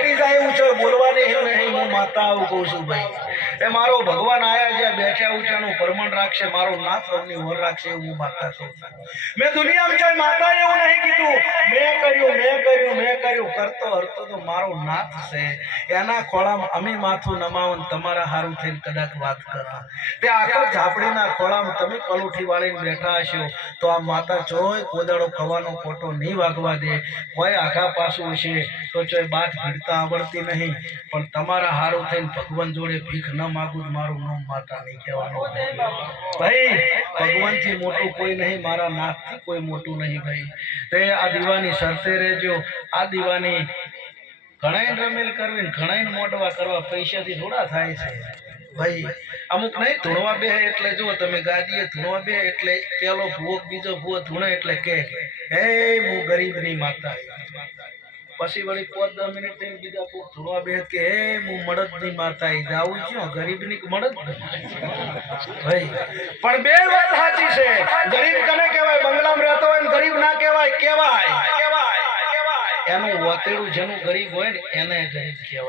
મટી જાય એવું છે બોલવાની નહીં હું માતા આવું કહું છું ભાઈ એ મારો ભગવાન આયા જ્યાં બેઠા ઉઠાનું પરમણ રાખશે મારો નાથ અવની ઓર રાખશે એવું હું માતા છું મેં દુનિયામાં જઈ માતા એવું નહીં કીધું મેં કર્યું કરતો હરતો તો મારો નાથ છે એના ખોળામાં અમે માથું નમાવન તમારા હારું થઈને કદાચ વાત કરા તે આખા ઝાપડીના ખોળામાં તમે કલુઠી વાળીને બેઠા હશો તો આ માતા ચોય કોદાળો ખવાનો કોટો નહીં વાગવા દે કોઈ આખા પાછું છે તો ચોય બાત ભીડતા આવડતી નહીં પણ તમારા હારું થઈને ભગવાન જોડે ભીખ ન માગું મારું નામ માતા નહીં કહેવાનું ભાઈ ભગવાનથી મોટું કોઈ નહીં મારા નાથથી કોઈ મોટું નહીં ભાઈ તે આ દીવાની સરસે રહેજો આ દીવાની ઘણાય રમેલ કરવી ને ઘણાય મોટવા કરવા પૈસાથી થોડા થાય છે ભાઈ અમુક નહીં ધૂણવા બે એટલે જો તમે ગાદીએ ધૂણવા બે એટલે પેલો ભૂવો બીજો ભૂવો ધૂણે એટલે કે હે હું ગરીબની માતા પછી વળી 5-10 મિનિટ થઈને બીજા કોક ધૂણવા બે કે હે હું મળદની માતા જાવું ક્યાં ગરીબની મળદ ભાઈ પણ બે વાત સાચી છે ગરીબ કને કહેવાય બંગલામાં રહેતો હોય ને ગરીબ ના કહેવાય એનું વતેડું જેનું ગરીબ હોય ને એને ગરીબ કહેવાય